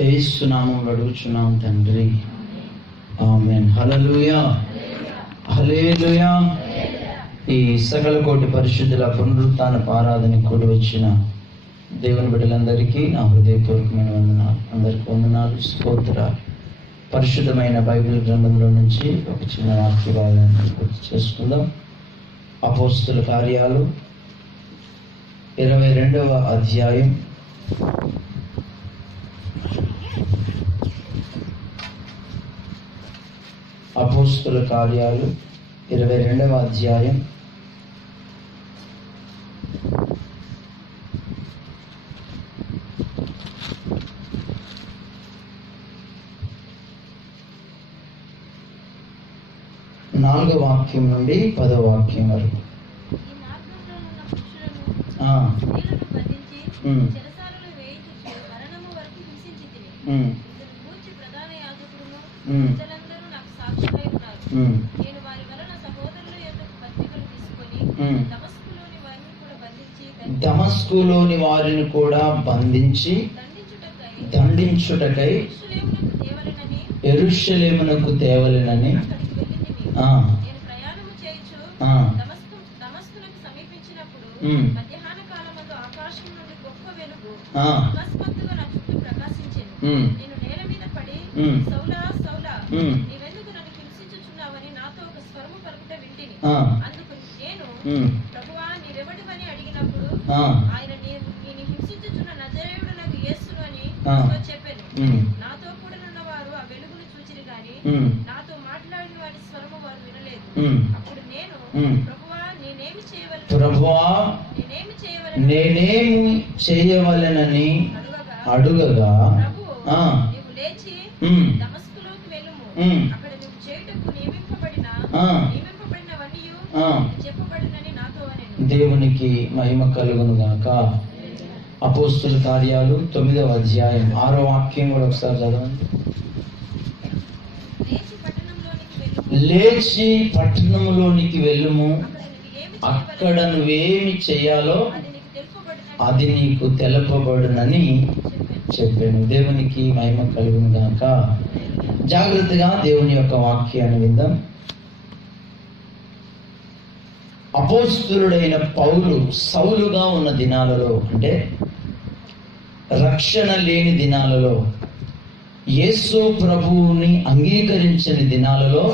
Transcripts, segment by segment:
యేసు నామములో అడుగుచున్నాం తండ్రి, ఆమేన్. హల్లెలూయా, హల్లెలూయా. ఈ సకల కోటి పరిశుద్ధుల పునరుత్థాన ఆరాధనకు కూడి వచ్చిన దేవుని బిడ్డలందరికీ నా హృదయపూర్వకమైన వందనాలు. అందరికీ వందనాలు, స్తోత్రాలు. పరిశుద్ధమైన బైబిల్ గ్రంథంలో నుంచి ఒక చిన్న వాక్య భాగాన్ని గుర్తు చేసుకుందాం. అపోస్తుల కార్యాలు 22వ అధ్యాయం అపోస్తుల కార్యాలు 22వ అధ్యాయం 4వ వాక్యం నుండి 10వ వాక్యం వరకు. దమస్కులోని వారిని కూడా బంధించి దండించుటకై యెరూషలేమునకు తేవలెనని నాతో కూడా ఉన్నవారు ఆ వెలుగును చూచిరి గాని నాతో మాట్లాడిన వారి స్వరము వారు వినలేదు. అప్పుడు నేను ప్రభువా నేనేమి చేయవలెనని అడుగగా నీవు లేచి దమస్కులోకి వెళ్ళుము, అక్కడ నీవు చేయుటకు నియమింపబడినవన్నీయు చెప్పబడినని నాతో అనెను. దేవునికి మహిమ కలుగును గాక. అపోస్తుల కార్యాలు 9వ అధ్యాయం 6వ వాక్యం కూడా ఒకసారి చదవండి. లేచి పట్టణంలోనికి వెళ్ళుము, అక్కడ నువ్వేమి చేయాలో అది నీకు తెలుపబడునని చెప్పాను. దేవునికి మహిమ కలుగును గాక. జాగ్రత్తగా దేవుని యొక్క వాక్యాన్ని విందాం. అపోస్తులుడైన పౌలు సౌలుగా ఉన్న దినాలలో, అంటే రక్షణ లేని దినాలలో, యేసు ప్రభువుని అంగీకరించని దినాలలో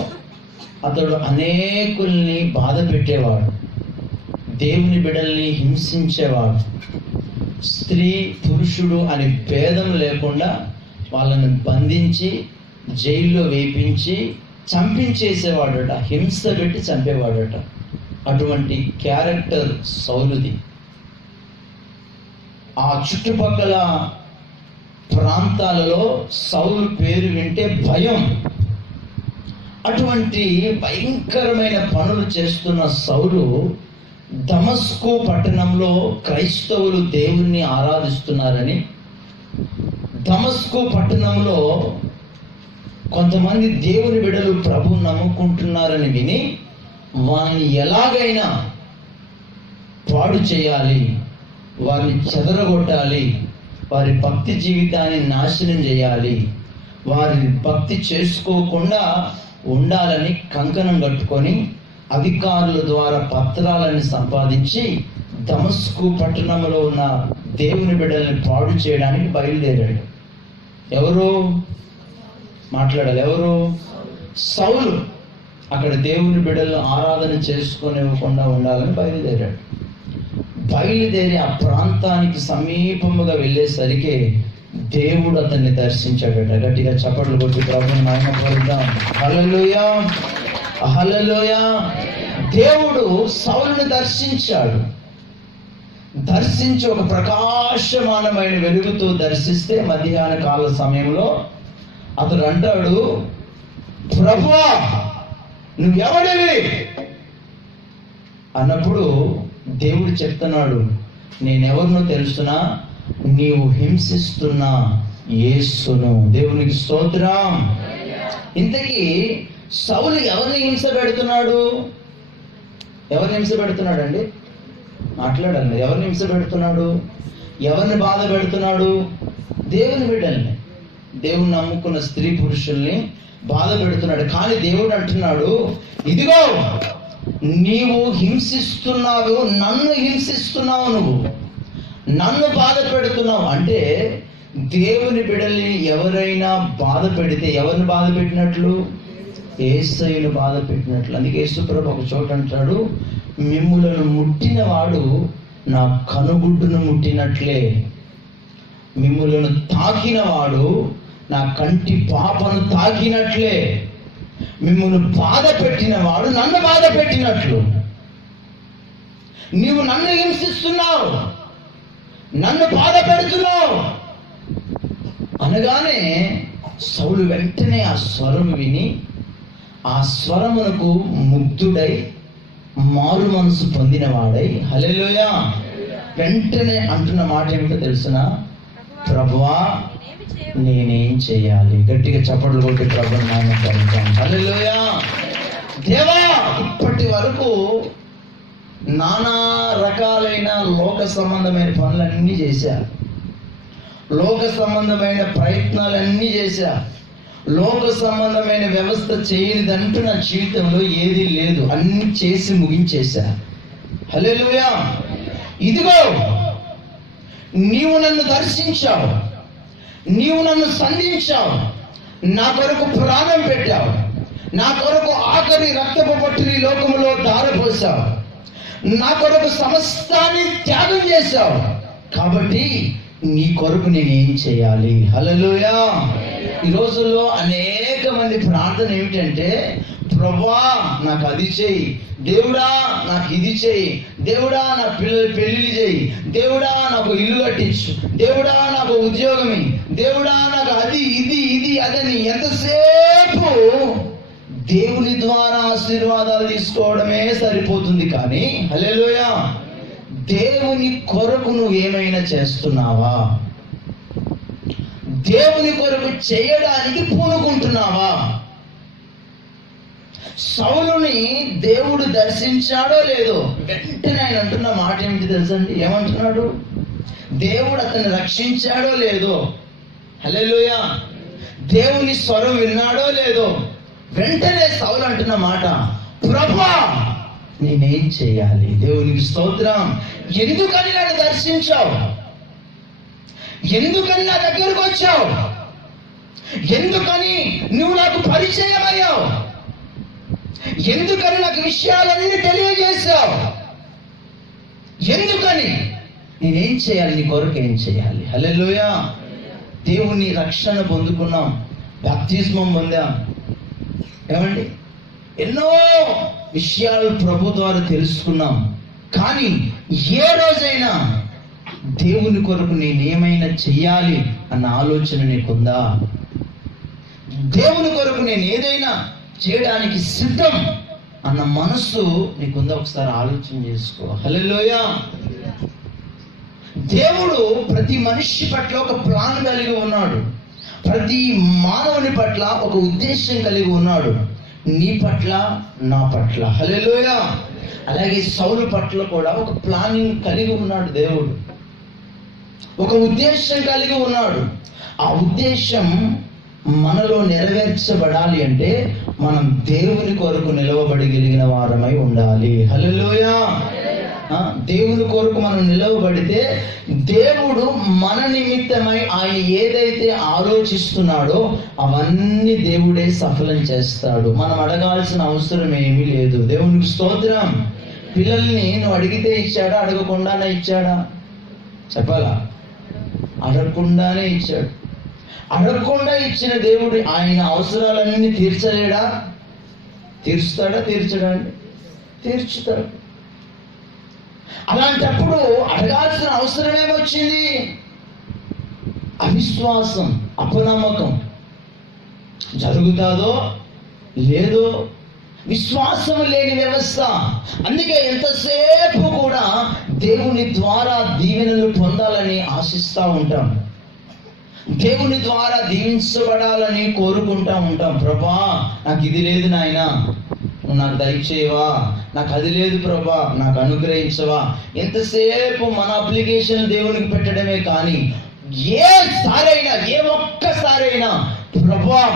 అతడు అనేకుల్ని బాధ పెట్టేవాడు, దేవుని బిడ్డల్ని హింసించేవాడు. స్త్రీ పురుషుడు అనే భేదం లేకుండా వాళ్ళని బంధించి జైల్లో వేయించి చంపించేసేవాడట, హింస పెట్టి చంపేవాడట. అటువంటి క్యారెక్టర్ సౌలుది. ఆ చుట్టుపక్కల ప్రాంతాలలో సౌలు పేరు వింటే భయం. అటువంటి భయంకరమైన పనులు చేస్తున్న సౌలు దమస్కు పట్టణంలో క్రైస్తవులు దేవుణ్ణి ఆరాధిస్తున్నారని, దమస్కు పట్టణంలో కొంతమంది దేవుని బిడ్డలు ప్రభువు నమ్ముకుంటున్నారని విని వారిని ఎలాగైనా పాడు చేయాలి, వారిని చెదరగొట్టాలి, వారి భక్తి జీవితాన్ని నాశనం చేయాలి, వారి భక్తి చేసుకోకుండా ఉండాలని కంకణం కట్టుకొని అధికారుల ద్వారా పత్రాలను సంపాదించి దమస్కు పట్టణంలో ఉన్న దేవుని బిడ్డల్ని పాడు చేయడానికి బయలుదేరాడు. ఎవరు మాట్లాడాలి? ఎవరు? సౌలు. అక్కడ దేవుని బిడ్డలను ఆరాధన చేసుకునివ్వకుండా ఉండాలని బయలుదేరాడు. బయలుదేరి ఆ ప్రాంతానికి సమీపముగా వెళ్ళేసరికి దేవుడు అతన్ని దర్శించాడట. గట్టిగా చప్పట్లు కొట్టి ప్రభువుని మహిమపరుద్దాం. హల్లెలూయా, హల్లెలూయా. దేవుడు సౌలుని దర్శించాడు. దర్శించి ఒక ప్రకాశమానమైన వెలుగుతో దర్శిస్తే మధ్యాహ్న కాల సమయంలో అతడు అంటాడు, ప్రభువా నువ్వెవడివి అన్నప్పుడు దేవుడు చెప్తున్నాడు, నేనెవరినో తెలుసునా, నీవు హింసిస్తున్న యేసును. దేవునికి స్తోత్రం. ఇంతకీ సౌలు ఎవరిని హింస పెడుతున్నాడు? ఎవరిని హింస పెడుతున్నాడండి? మాట్లాడాలి. ఎవరిని హింస పెడుతున్నాడు? ఎవరిని బాధ పెడుతున్నాడు? దేవుని బిడ్డల్ని. దేవుణ్ణి నమ్ముకున్న స్త్రీ పురుషుల్ని బాధ పెడుతున్నాడు. కానీ దేవుడు అంటున్నాడు, ఇదిగో నీవు హింసిస్తున్నావు, నన్ను హింసిస్తున్నావు, నువ్వు నన్ను బాధ పెడుతున్నావు. అంటే దేవుని బిడ్డల్ని ఎవరైనా బాధ పెడితే ఎవరిని బాధ పెట్టినట్లు? యేసయ్యను బాధ పెట్టినట్లు. అందుకే యేసుప్రభు ఒక చోట అంటాడు, మిమ్ములను ముట్టిన వాడు నా కనుగుడ్డును ముట్టినట్లే, మిమ్ములను తాకిన వాడు నా కంటి పాపను తాకినట్లే, మిమ్మల్ని బాధ పెట్టిన వాడు నన్ను బాధ పెట్టినట్లు. నీవు నన్ను హింసిస్తున్నావు, నన్ను బాధ పెడుతున్నావు అనగానే సౌలు వెంటనే ఆ స్వరం విని ఆ స్వరమునకు ముగ్ధుడై మారు మనసు పొందినవాడై హల్లెలూయా వెంటనే అంటున్న మాట ఏమిటో తెలుసిన? ప్రభువా నేనేం చేయాలి? గట్టిగా చప్పట్లు కొట్టి ప్రభుని నామం హల్లెలూయా. దేవా, ఇప్పటి వరకు నానా రకాలైన లోక సంబంధమైన పనులన్నీ చేశారు, లోక సంబంధమైన ప్రయత్నాలన్నీ చేశా, లోక సంబంధమైన వ్యవస్థ చేయనిదంటూ నా జీవితంలో ఏది లేదు, అన్ని చేసి ముగించేశా. హల్లెలూయా. ఇదిగో నీవు నన్ను దర్శించావు, నీవు నన్ను సంధించావు, నా కొరకు ప్రాణం పెట్టావు, నా కొరకు ఆఖరి రక్తపు పట్టుని లోకములో ధారపోసావు, నా కొరకు సమస్తాన్ని త్యాగం చేశావు. కాబట్టి నీ కొరకు నేనేం చేయాలి? హల్లెలూయా. ఈ రోజుల్లో అనేక మంది ప్రార్థన ఏమిటంటే, ప్రభువా నాకు అది చెయ్యి, దేవుడా నాకు ఇది చెయ్యి, దేవుడా నా పిల్లలు పెళ్లి చేయి, దేవుడా నాకు ఇల్లు కట్టించు, దేవుడా నాకు ఉద్యోగం, దేవుడా నాకు అది ఇది ఇది అదని ఎంతసేపు దేవుని ద్వారా ఆశీర్వాదాలు తీసుకోవడమే సరిపోతుంది. కానీ హల్లెలూయా, దేవుని కొరకు నువ్వు ఏమైనా చేస్తున్నావా? దేవుని కొరకు చేయడానికి పూనుకుంటున్నావా? సౌలుని దేవుడు దర్శించాడో లేదో, వెంటనే ఆయన అంటున్న మాట ఏమిటి తెలుసండి? ఏమంటున్నాడు? దేవుడు అతన్ని రక్షించాడో లేదో, హల్లెలూయా, దేవుని స్వరం విన్నాడో లేదో, వెంటనే సౌలు అంటున్న మాట, ప్రభువా నేనేం చేయాలి? దేవునికి స్తోత్రం. ఎందుకని నన్ను దర్శించావు? ఎందుకని నా దగ్గరకు వచ్చావు? ఎందుకని నువ్వు నాకు పరిచయం అయ్యావు? ఎందుకని నాకు విషయాలన్నీ తెలియజేశావు? ఎందుకని? నేనేం చేయాలి? నీ కొరకు ఏం చేయాలి? హల్లెలూయా. దేవుని రక్షణ పొందుకున్నాం, బాప్తిస్మం పొందాం, ఏమండి ఎన్నో విషయాలు ప్రభు ద్వారా తెలుసుకున్నాం. కానీ ఏ రోజైనా దేవుని కొరకు నేనేమైనా చెయ్యాలి అన్న ఆలోచన నీకుందా? దేవుని కొరకు నేను ఏదైనా చేయడానికి సిద్ధం అన్న మనస్సు నీకుందా? ఒకసారి ఆలోచన చేసుకో. హల్లెలూయా. దేవుడు ప్రతి మనిషి పట్ల ఒక ప్లాన్ కలిగి ఉన్నాడు, ప్రతి మానవుని పట్ల ఒక ఉద్దేశం కలిగి ఉన్నాడు, నీ పట్ల నా పట్ల. హల్లెలూయా. అలాగే సౌలు పట్ల కూడా ఒక ప్లానింగ్ కలిగి ఉన్నాడు దేవుడు, ఒక ఉద్దేశం కలిగి ఉన్నాడు. ఆ ఉద్దేశం మనలో నెరవేర్చబడాలి అంటే మనం దేవుని కొరకు నిలవబడగలిగిన వారమై ఉండాలి. హల్లెలూయా. దేవుని కొరకు మనం నిలవబడితే దేవుడు మన నిమిత్తమై ఆయన ఏదైతే ఆలోచిస్తున్నాడో అవన్నీ దేవుడే సఫలం చేస్తాడు. మనం అడగాల్సిన అవసరం ఏమీ లేదు. దేవునికి స్తోత్రం. పిల్లల్ని నువ్వు అడిగితే ఇచ్చాడా? అడగకుండానే ఇచ్చాడా? చెప్పాలా? అడగకుండానే ఇచ్చాడు. అడగకుండా ఇచ్చిన దేవుడు ఆయన అవసరాలన్నీ తీర్చలేడా? తీర్చుతాడా? తీర్చడా అండి? తీర్చుతాడు. అలాంటప్పుడు అడగాల్సిన అవసరం ఏమొచ్చింది? అవిశ్వాసం, అపనమ్మకం. జరుగుతాదో లేదో విశ్వాసం లేని వ్యవస్థ. అందుకే ఎంతసేపు కూడా దేవుని ద్వారా దీవెనలు పొందాలని ఆశిస్తూ ఉంటాం, దేవుని ద్వారా దీవించబడాలని కోరుకుంటా ఉంటాం. ప్రభా నాకు ఇది లేదు నాయనా, నువ్వు నాకు దయచేయవా, నాకు అది లేదు ప్రభా నాకు అనుగ్రహించవా. ఎంతసేపు మన అప్లికేషన్ దేవునికి పెట్టడమే కానీ ఏ ఒక్కసారైనా ప్రభువా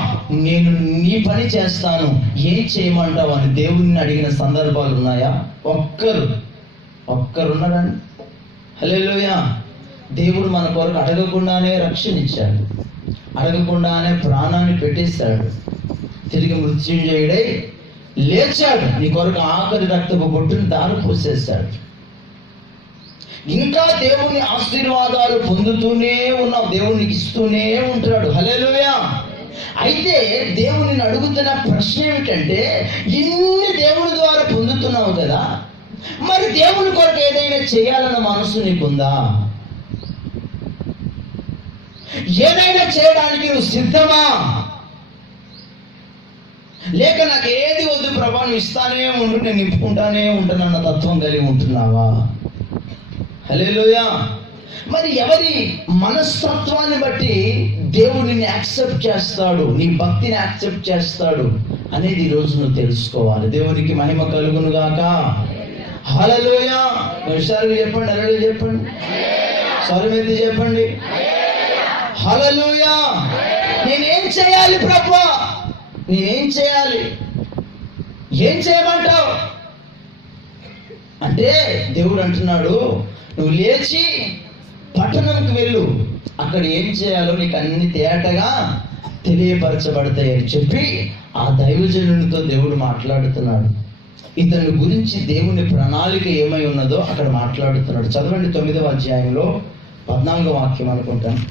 నేను నీ పని చేస్తాను, ఏం చేయమంటావు అని దేవుణ్ణి అడిగిన సందర్భాలు ఉన్నాయా? ఒక్కరున్నారండి? హల్లెలూయా. దేవుడు మన కొరకు అడగకుండానే రక్షణ ఇచ్చాడు, అడగకుండానే ప్రాణాన్ని పెట్టేశాడు, తిరిగి మృత్యుంజయుడై లేచాడు, నీ కొరకు ఆఖరి రక్తపు బొట్టును దారి పోసేశాడు. ఇంకా దేవుని ఆశీర్వాదాలు పొందుతూనే ఉన్నావు, దేవునికి ఇస్తూనే ఉంటాడు. హల్లెలూయా. అయితే దేవుని అడుగుతున్న ప్రశ్న ఏమిటంటే, ఇన్ని దేవుని ద్వారా పొందుతున్నావు కదా, మరి దేవుని కొరకు ఏదైనా చేయాలన్న మనసు నీకుందా? ఏదైనా చేయడానికి నువ్వు సిద్ధమా? లేక నాకు ఏది వద్దు ప్రభా, నువ్వు ఇస్తానే ఉండు, నేను నింపుకుంటానే ఉంటానన్న తత్వం కలిగి ఉంటున్నావా? హల్లెలూయా. మరి ఎవరి మనస్తత్వాన్ని బట్టి దేవుడు నిన్ను యాక్సెప్ట్ చేస్తాడు, నీ భక్తిని యాక్సెప్ట్ చేస్తాడు అనేది ఈరోజు నువ్వు తెలుసుకోవాలి. దేవునికి మహిమ కలుగును గాక. హల్లెలూయా. ఒకసారి చెప్పండి, హల్లెలూయా చెప్పండి, స్వరమెత్తి చెప్పండి, హల్లెలూయా. నేనేం చేయాలి ప్రభువా? నేనేం చేయాలి? ఏం చేయమంటావు అంటే దేవుడు అంటున్నాడు, నువ్వు లేచి పట్టణంకి వెళ్ళు, అక్కడ ఏం చేయాలో నీకు అన్ని తేటగా తెలియపరచబడతాయి అని చెప్పి ఆ దైవజనునితో దేవుడు మాట్లాడుతున్నాడు. ఇతని గురించి దేవుని ప్రణాళిక ఏమై ఉన్నదో అక్కడ మాట్లాడుతున్నాడు. చదవండి 9వ అధ్యాయంలో 14వ వాక్యం అనుకుంటాను.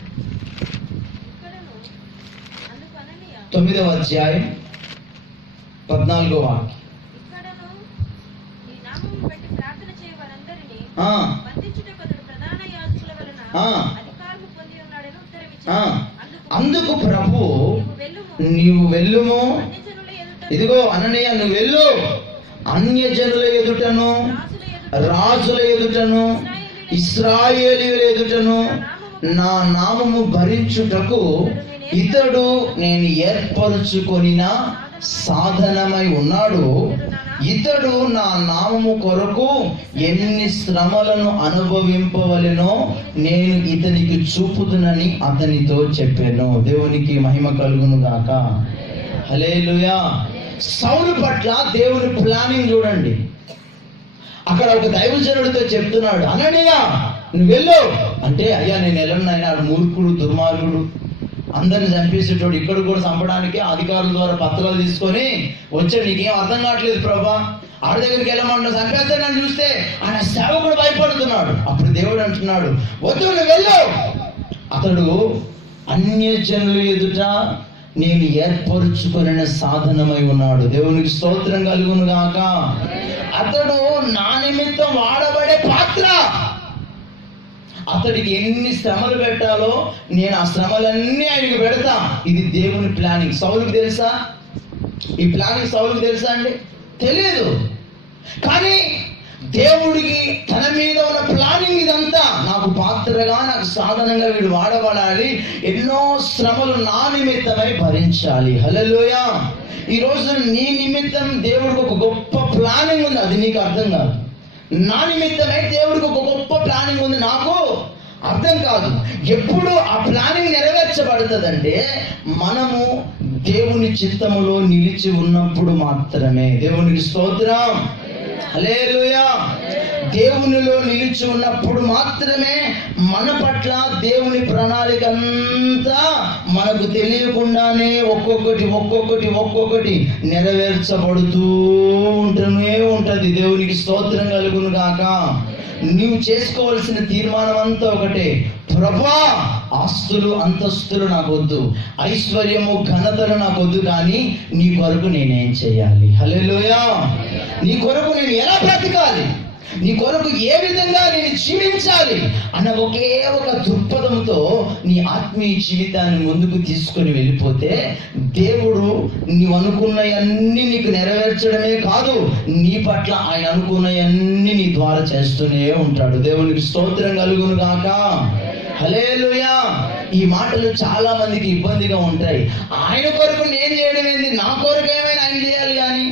9వ అధ్యాయం 14వ వాక్యం. అందుకు ప్రభు, నీవు వెళ్ళుము, ఇదిగో అననీయ నువ్వు వెళ్ళు, అన్యజనుల ఎదుటను రాజుల ఎదుటను ఇశ్రాయేలీయుల ఎదుటను నా నామము భరించుటకు ఇతడు నేను ఏర్పరచుకొనిన సాధనమై ఉన్నాడు. ఇతడు నా నామము కొరకు ఎన్ని శ్రమలను అనుభవింపవలెనో నేను ఇతనికి చూపుదునని అతనితో చెప్పాను. దేవునికి మహిమ కలుగును గాక. హల్లెలూయా. సౌలు పట్ల దేవుని ప్లానింగ్ చూడండి. అక్కడ ఒక దైవజనుడితో చెప్తున్నాడు, అననీయా నువ్వు వెళ్ళు అంటే, అయ్యా నేను వెళ్ళను, మూర్ఖుడు దుర్మార్గుడు అందరిని చంపేసేటోడు, ఇక్కడ కూడా చంపడానికి అధికారుల ద్వారా పత్రాలు తీసుకొని వచ్చాడు, నీకేం అర్థం కావట్లేదు ప్రభా, ఆడ దగ్గరికి వెళ్ళమంటా చంపేస్తాడని చూస్తే ఆయన సేవకుడు భయపడుతున్నాడు. అప్పుడు దేవుడు అంటున్నాడు, వద్దు నువ్వు వెళ్ళు, అతడు అన్యజనుల ఎదుట నేను ఏర్పరుచుకొనిన సాధనమై ఉన్నాడు. దేవునికి స్తోత్రం కలుగును గాక. అతడు నా నిమిత్తం వాడబడే పాత్ర. అతడికి ఎన్ని శ్రమలు పెట్టాలో నేను ఆ శ్రమలన్నీ ఆయనకు పెడతా. ఇది దేవుని ప్లానింగ్. సౌలుకి తెలుసా ఈ ప్లానింగ్? సౌలుకి తెలుసా అండి? తెలియదు. కానీ దేవుడికి తన మీద ఉన్న ప్లానింగ్ ఇదంతా. నాకు పాత్రగా, నాకు సాధనంగా వీడు వాడబడాలి, ఎన్నో శ్రమలు నా నిమిత్తమై భరించాలి. హల్లెలూయా. ఈ రోజు నీ నిమిత్తం దేవుడికి ఒక గొప్ప ప్లానింగ్ ఉంది, అది నీకు అర్థం కాదు. నా నిమిత్తమై దేవుడికి ఒక గొప్ప ప్లానింగ్ ఉంది, నాకు అర్థం కాదు. ఎప్పుడు ఆ ప్లానింగ్ నెరవేర్చబడుతుందంటే మనము దేవుని చిత్తములో నిలిచి ఉన్నప్పుడు మాత్రమే. దేవునికి స్తోత్రం. హల్లెలూయా. దేవునిలో నిలిచి ఉన్నప్పుడు మాత్రమే మన పట్ల దేవుని ప్రణాళిక అంతా మనకు తెలియకుండానే ఒక్కొక్కటి నెరవేర్చబడుతూ ఉంటూనే ఉంటది. దేవునికి స్తోత్రం కలుగును గాక. నీవు చేసుకోవాల్సిన తీర్మానం అంతా ఒకటే, ప్రభువా ఆస్తులు అంతస్తులు నాకు వద్దు, ఐశ్వర్యము ఘనతలు నాకు వద్దు, కానీ నీ కొరకు నేనేం చేయాలి? హల్లెలూయా. నీ కొరకు నేను ఎలా బ్రతకాలి, నీ కొరకు ఏ విధంగా నేను జీవించాలి అన్న ఒకే ఒక దృక్పథంతో నీ ఆత్మీయ జీవితాన్ని ముందుకు తీసుకొని వెళ్ళిపోతే దేవుడు నీవు అనుకున్నవన్నీ నీకు నెరవేర్చడమే కాదు, నీ పట్ల ఆయన అనుకున్నవన్నీ నీ ద్వారా చేస్తూనే ఉంటాడు. దేవునికి స్తోత్రం కలుగును గాక. హల్లెలూయా. ఈ మాటలు చాలా మందికి ఇబ్బందిగా ఉంటాయి. ఆయన కొరకు నేను చేయడం ఏంది, నా కొరకు ఏమైనా ఆయన చేయాలి. కానీ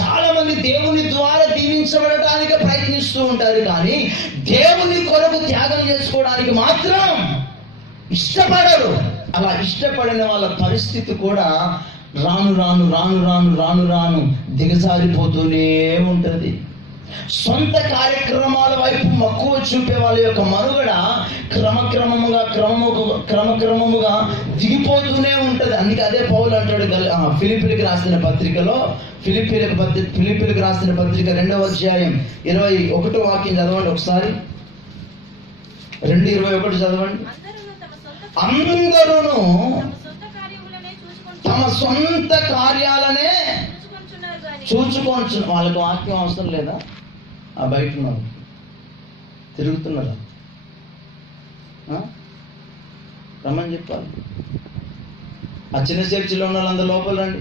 చాలా మంది దేవుని ద్వారా దీవించబడటానికి ప్రయత్నిస్తూ ఉంటారు, కానీ దేవుని కొరకు త్యాగం చేసుకోవడానికి మాత్రం ఇష్టపడరు. అలా ఇష్టపడిన వాళ్ళ పరిస్థితి కూడా రాను రాను రాను రాను రాను రాను దిగజారిపోతూనే ఉంటుంది. సొంత కార్యక్రమాల వైపు మక్కువ చూపే వాళ్ళ యొక్క మనుగడ క్రమక్రమముగా దిగిపోతూనే ఉంటుంది. అందుకే అదే పౌలు అంటాడు ఫిలిప్పీలకు రాసిన పత్రికలో, ఫిలిప్పీలకు రాసిన పత్రిక 2వ అధ్యాయం 21వ వాక్యం చదవండి ఒకసారి. 2:21 చదవండి. అందరూ తమ సొంత కార్యాలనే చూచుకోవచ్చు. వాళ్ళకి వాక్యం అవసరం లేదా? ఆ బయట ఉన్నారు, తిరుగుతున్నారా? రమ్మని చెప్పాలి. ఆ చిన్న చర్చిలో ఉన్న వాళ్ళందరూ లోపల రండి.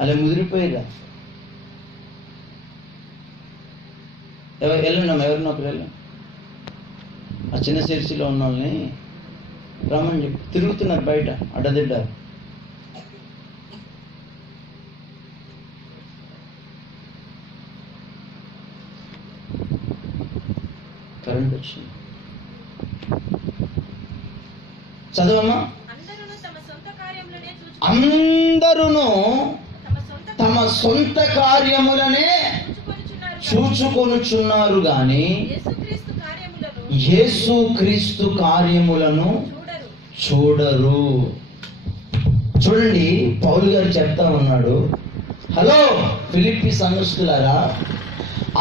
అలా ముదిరిపోయిరా. వెళ్ళండి అమ్మ, ఎవరినొకరు వెళ్ళండి. ఆ చిన్న చర్చిలో ఉన్న వాళ్ళని రమ్మని చెప్పి తిరుగుతున్నారు బయట అడ్డదిడ్డారు. కరెంట్ వచ్చింది, చదవమ్మా. అందరూ తమ సొంత కార్యములనే చూచుకొనుచున్నారు గాని యేసుక్రీస్తు కార్యములను చూడరు. చూడండి, పౌలు గారు చెప్తా ఉన్నాడు, హలో ఫిలిప్పీ సంఘస్థులారా,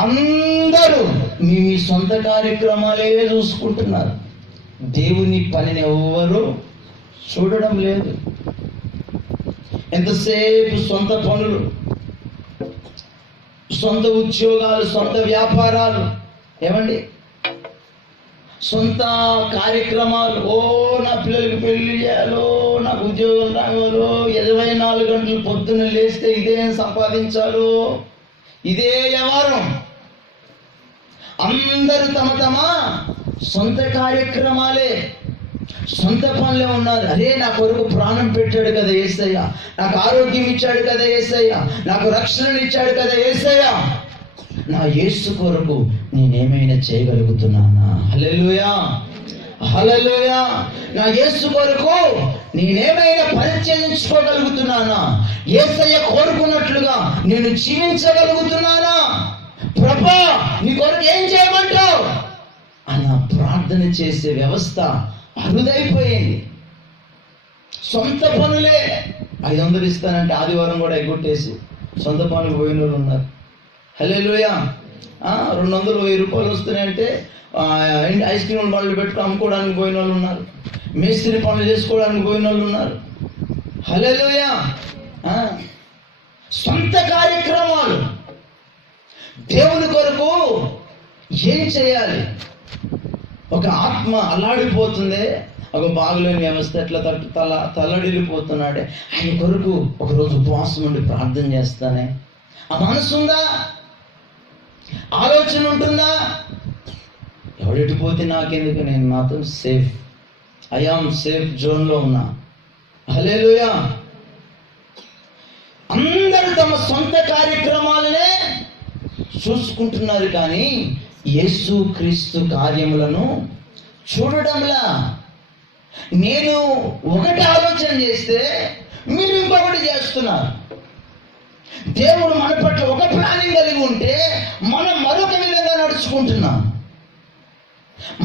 అందరూ మీ సొంత కార్యక్రమాలే చూసుకుంటున్నారు, దేవుని పనిని ఎవ్వరూ చూడడం లేదు. ఎంతసేపు సొంత పనులు, సొంత ఉద్యోగాలు, సొంత వ్యాపారాలు, ఏమండి సొంత కార్యక్రమాలు. ఓ నా పిల్లలకి పెళ్లి చేయాలో, నాకు ఉద్యోగం రావాలో, 24 గంటలు పొద్దున్న లేస్తే ఇదే సంపాదించాలో, ఇదే వ్యవహారం. అందరూ తమ తమ సొంత కార్యక్రమాలే, సొంత పనులే ఉన్నారు. అరే నా కొరకు ప్రాణం పెట్టాడు కదా యేసయ్య, నాకు ఆరోగ్యం ఇచ్చాడు కదా యేసయ్య, నాకు రక్షణను ఇచ్చాడు కదా యేసయ్య, నా యేసు కొరకు నేనేమైనా చేయగలుగుతున్నానా? హల్లెలూయా, హల్లెలూయా. నా యేసు కొరకు నేనేమైనా పరిచయించుకోగలుగుతున్నానా? యేసయ్య కోరుకున్నట్లుగా నేను జీవించగలుగుతున్నానా? ప్రభా నీ కొరకు ఏం చేయమంటావు అన్న ప్రార్థన చేసే వ్యవస్థ అరుదైపోయింది. సొంత పనులే. 500 ఇస్తానంటే ఆదివారం కూడా ఎగ్గొట్టేసి సొంత పనులు పోయిన వాళ్ళు ఉన్నారు. హల్లెలూయా. 200 1000 రూపాయలు వస్తున్నాయంటే ఐస్ క్రీమ్ బండ్లు పెట్టుకుని అమ్ముకోవడానికి పోయిన వాళ్ళు ఉన్నారు, మేస్త్రి పనులు చేసుకోవడానికి పోయిన వాళ్ళు ఉన్నారు. హల్లెలూయా. సొంత కార్యక్రమాలు. దేవుని కొరకు ఏం చేయాలి? ఒక ఆత్మ అల్లాడిపోతుంది, ఒక బాగులేని వ్యవస్థ ఎట్లా తల్లడిల్లిపోతున్నాడే, ఆయన కొరకు ఒకరోజు ఉపవాసం ఉండి ప్రార్థన చేస్తానే ఆ మనసు ఉందా? ఆలోచన ఉంటుందా? ఎవడెట్టిపోతే నాకెందుకు, నేను మాత్రం సేఫ్, ఐ యామ్ సేఫ్ జోన్లో ఉన్నా. హల్లెలూయా. అందరూ తమ సొంత కార్యక్రమాలనే చూసుకుంటున్నారు కానీ యేసుక్రీస్తు కార్యములను చూడడంలా. నేను ఒకటి ఆలోచన చేస్తే మీరు ఇంకొకటి చేస్తున్నారు. దేవుడు మన పట్ల ఒక ప్లానింగ్ కలిగి ఉంటే మనం మరొక విధంగా నడుచుకుంటున్నాం.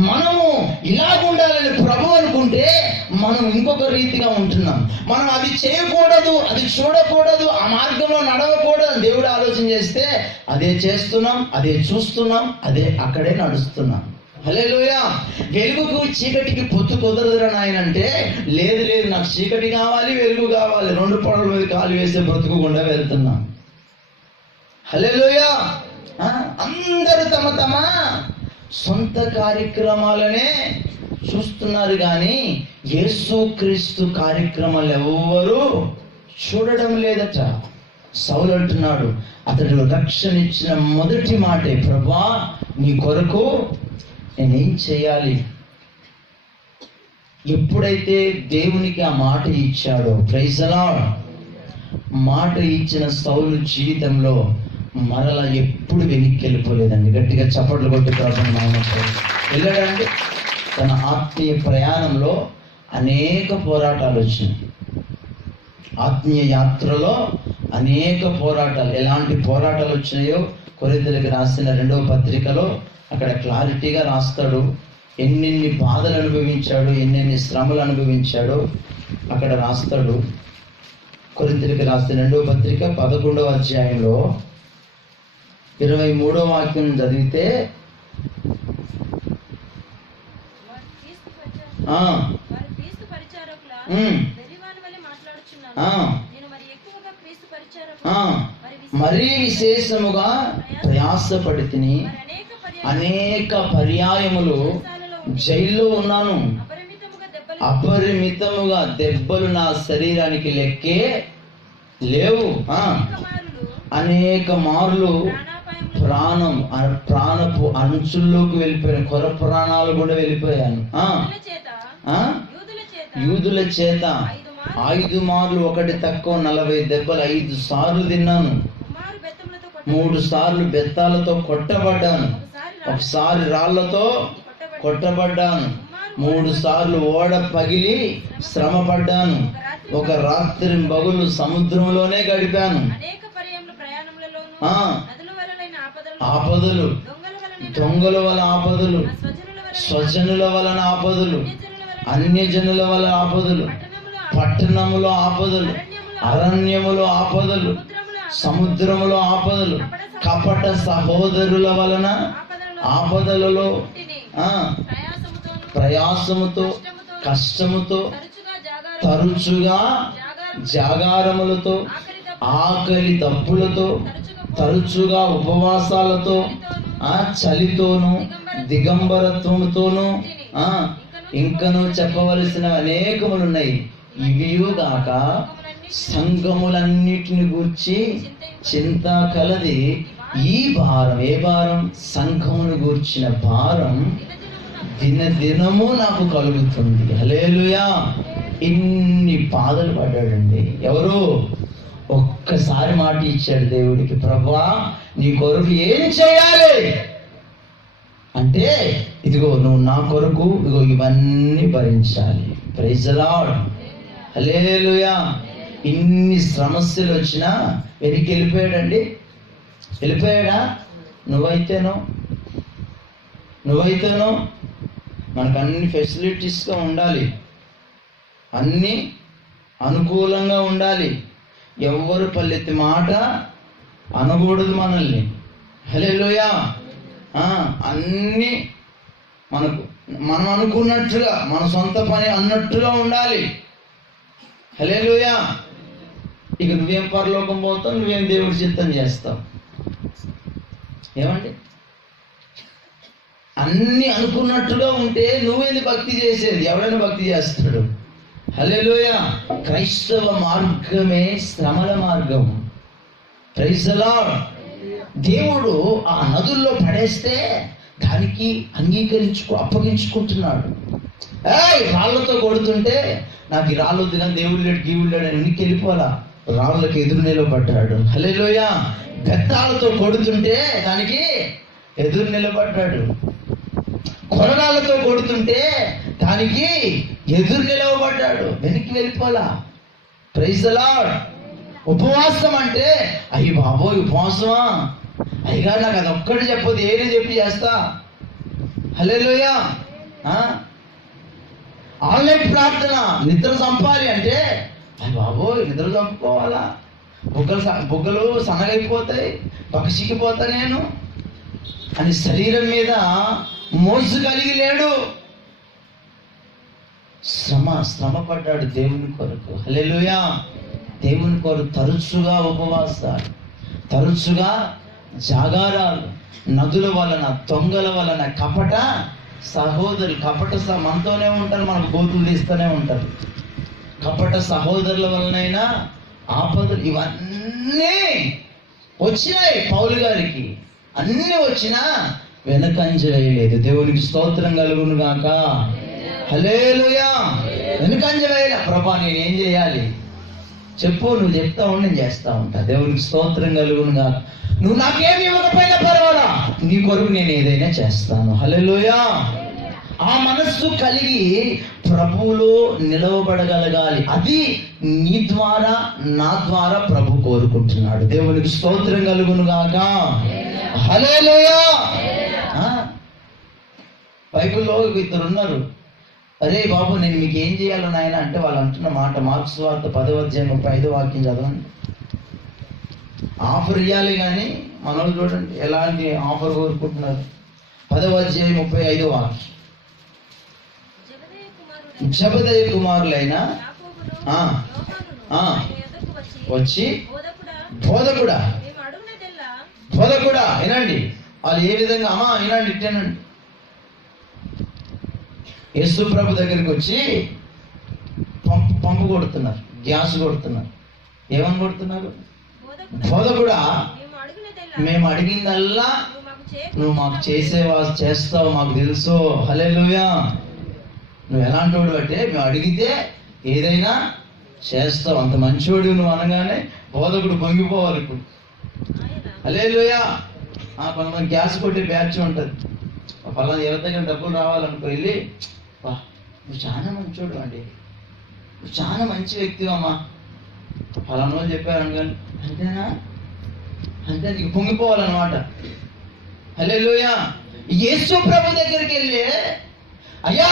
మనము ఇలాగ ఉండాలని ప్రభు అనుకుంటే మనం ఇంకొక రీతిగా ఉంటున్నాం. మనం అది చేయకూడదు, అది చూడకూడదు, ఆ మార్గంలో నడవకూడదు దేవుడు ఆలోచన చేస్తే అదే చేస్తున్నాం, అదే చూస్తున్నాం, అదే అక్కడే నడుస్తున్నాం. హల్లెలూయా. వెలుగుకు చీకటికి పొత్తు కుదరదురా నాయన అంటే, లేదు లేదు నాకు చీకటి కావాలి, వెలుగు కావాలి, 2 పడవల మీద కాలు వేసే బ్రతుకు గుండా వెళ్తున్నాం. హల్లెలూయా. అందరూ తమ తమ సొంత కార్యక్రమాలనే చూస్తున్నారు కానీ యేసుక్రీస్తు కార్యక్రమాలు ఎవ్వరూ చూడడం లేదట. సౌలు అంటున్నాడు, అతడు రక్షణ ఇచ్చిన మొదటి మాటే, ప్రభా నీ కొరకు నేనేం చేయాలి? ఎప్పుడైతే దేవునికి ఆ మాట ఇచ్చాడో, ప్రైజ్ ది లార్డ్, మాట ఇచ్చిన సౌలు జీవితంలో మరలా ఎప్పుడు వెనక్కి వెళ్ళిపోలేదండి. గట్టిగా చప్పట్లు కొట్టి ప్రభువుని మహిమపరచండి. వెళ్ళాడండి తన ఆత్మీయ ప్రయాణంలో అనేక పోరాటాలు వచ్చినాయి. ఆత్మీయ యాత్రలో అనేక పోరాటాలు. ఎలాంటి పోరాటాలు వచ్చినాయో కొరింథీయులకు రాసిన 2వ పత్రికలో అక్కడ క్లారిటీగా రాస్తాడు. ఎన్నెన్ని బాధలు అనుభవించాడు, ఎన్నెన్ని శ్రమలు అనుభవించాడో అక్కడ రాస్తాడు. కొరింథీయులకు రాసిన 2వ పత్రిక 11వ అధ్యాయంలో 23వ వాక్యం చదివితే మరీ విశేషముగా ప్రయాసపడి తిని అనేక పర్యాయములు జైల్లో ఉన్నాను. అపరిమితముగా దెబ్బలు నా శరీరానికి లెక్కే లేవు. అనేక మార్లు ప్రాణపు అంచుల్లోకి వెళ్ళిపోయాను. కొర ప్రాణాలు కూడా వెళ్ళిపోయాను. యూదుల చేత 5 మార్లు, ఒకటి తక్కువ 40 దెబ్బలు, 5 సార్లు తిన్నాను. 3 సార్లు బెత్తాలతో కొట్టబడ్డాను. ఒకసారి రాళ్లతో కొట్టబడ్డాను. 3 సార్లు ఓడ పగిలి శ్రమ పడ్డాను. ఒక రాత్రి బగులు సముద్రంలోనే గడిపాను. ఆపదలు, దొంగల వల్ల ఆపదలు, స్వజనుల వలన ఆపదలు, అన్యజనుల వల్ల ఆపదలు, పట్టణములో ఆపదలు, అరణ్యములో ఆపదలు, సముద్రములో ఆపదలు, కపట సహోదరుల వలన ఆపదలలో, ప్రయాసముతో, కష్టముతో, తరచుగా జాగారములతో, ఆకలి దప్పులతో, తరచుగా ఉపవాసాలతో, చలితోను, దిగంబరత్వముతోను, ఇంకను చెప్పవలసిన అనేకములున్నాయి. ఇవియు గాక సంఘములన్నిటిని గూర్చి చింత కలది ఈ భారం. ఏ భారం? సంఘమును గూర్చిన భారం దినదినము నాకు కలుగుతుంది. హల్లెలూయా. ఇన్ని బాధలు పడ్డాడండి. ఎవరు? ఒక్కసారి మాట ఇచ్చాడు దేవుడికి, ప్రభువా నీ కొరకు ఏం చేయాలి అంటే, ఇదిగో నువ్వు నా కొరకు ఇదిగో ఇవన్నీ భరించాలి. Praise the lord. హల్లెలూయా. ఇన్ని సమస్యలు వచ్చినా వెనక్కి వెళ్ళిపోయాడండి. వెళ్ళిపోయాడా? నువ్వైతేనో మనకు అన్ని ఫెసిలిటీస్గా ఉండాలి, అన్నీ అనుకూలంగా ఉండాలి. ఎవ్వరు పల్లెత్తి మాట అనకూడదు మనల్ని. హల్లెలూయా. అన్నీ మనం అనుకున్నట్టుగా, మన సొంత పని అన్నట్టుగా ఉండాలి. హల్లెలూయా. ఇక నువ్వేం పరలోకం పోతావు, నువ్వేం దేవుడి చిత్తం చేస్తావు. ఏమండి? అన్ని అనుకున్నట్టుగా ఉంటే నువ్వేంది భక్తి చేసేది? ఎవరైనా భక్తి చేస్తాడు. హల్లెలూయా. క్రైస్తవ మార్గమే శ్రమల మార్గం. Praise the lord. దేవుడు ఆ నదుల్లో పడేస్తే దానికి అప్పగించుకుంటున్నాడు. రాళ్లతో కొడుతుంటే నాకు ఈ రాళ్ళు వద్దు కానీ దేవుడు లేడు గీవుడు లేడు అని వెనక్కి వెళ్ళిపోవాలా, రాళ్ళకి ఎదురు నిలబడ్డాడు. హల్లెలూయా. బెత్తాలతో కొడుతుంటే దానికి ఎదురు నిలబడ్డాడు. కొరడాలతో కొడుతుంటే దానికి ఎదురు నిలవబడ్డాడు, వెనక్కి వెళ్ళిపోలా. Praise the lord. ఉపవాసం అంటే అయ్యి బాబోయ్ ఉపవాసమా, అయ్యగా నాకు అది ఒక్కటి చెప్పదు, ఏది చెప్పి చేస్తా. హల్లెలూయా. ఆన్లైన్ ప్రార్థన, నిద్ర చంపాలి అంటే అయ్యి బాబోయ్ నిద్ర చంపుకోవాలా, బుగ్గలు సన్నగైపోతాయి, పక్షికిపోతా నేను అని శరీరం మీద మోసు కలిగి లేడు. శ్రమ పడ్డాడు దేవుని కొరకు. హల్లెలూయా. దేవుని కొరకు తరచుగా ఉపవాసాలు, తరచుగా జాగారాలు, నదుల వలన, దొంగల వలన, కపట సహోదరులు, మనతోనే ఉంటారు, మనకు గోతులు తీస్తూనే ఉంటారు. కపట సహోదరుల వలనైనా ఆపదలు ఇవన్నీ వచ్చినాయి పౌలు గారికి. అన్నీ వచ్చినా వెనకంజ వేయలేదు. దేవునికి స్తోత్రం కలుగును గాక. హల్లెలూయా. వెనకంజ వేయలే. ప్రభా నేనేం చేయాలి చెప్పు, నువ్వు చెప్తా ఉండి నేను చేస్తా ఉంటా. దేవునికి స్తోత్రం కలుగును గాక. నువ్వు నాకేమి ఇవ్వకపోయినా పర్వాలా, నీ కొరకు నేను ఏదైనా చేస్తాను. హల్లెలూయా. ఆ మనస్సు కలిగి ప్రభువులో నిలవబడగలగాలి. అది నీ ద్వారా నా ద్వారా ప్రభు కోరుకుంటున్నాడు. దేవునికి స్తోత్రం కలుగును గాక. హల్లెలూయా. బైబిల్లో ఇద్దరు ఉన్నారు. అరే బాబు నేను మీకు ఏం చేయాలో నాయన అంటే వాళ్ళు అంటున్న మాట మార్కు సువార్త 10:35 చదవండి. ఆఫర్ ఇవ్వాలి కానీ మనోళ్ళు చూడండి ఎలాంటి ఆఫర్ కోరుకుంటున్నారు. 10:35 జబదయి కుమారులైన వచ్చి బోధకుడా వినండి. వాళ్ళు ఏ విధంగా వినండి ఇట్టేనండి. యేసు ప్రభు దగ్గరికి వచ్చి పంపు కొడుతున్నారు, గ్యాస్ కొడుతున్నారు. ఏమని కొడుతున్నారు? బోధకుడా మేము అడిగిందల్లా నువ్వు మాకు చేస్తావు, మాకు తెలుసు. హల్లెలూయా. నువ్వు ఎలాంటి వాడు అంటే మేము అడిగితే ఏదైనా చేస్తావు, అంత మంచివాడు నువ్వు అనగానే బోధకుడు పొంగిపోవాలి. ఇప్పుడు హల్లెలూయా. కొంతమంది గ్యాస్ కొట్టే బ్యాచ్ ఉంటుంది. పలానా ఎవరి దగ్గర డబ్బులు రావాలనుకో వెళ్ళి నువ్వు చాలా మంచివాడు అండి, నువ్వు చాలా మంచి వ్యక్తి అమ్మా పలానా వాళ్ళు చెప్పారు కానీ అంతేనా అంతే నీకు పొంగిపోవాలన్నమాట. హల్లెలూయా. యేసు ప్రభు దగ్గరికి వెళ్ళి అయ్యా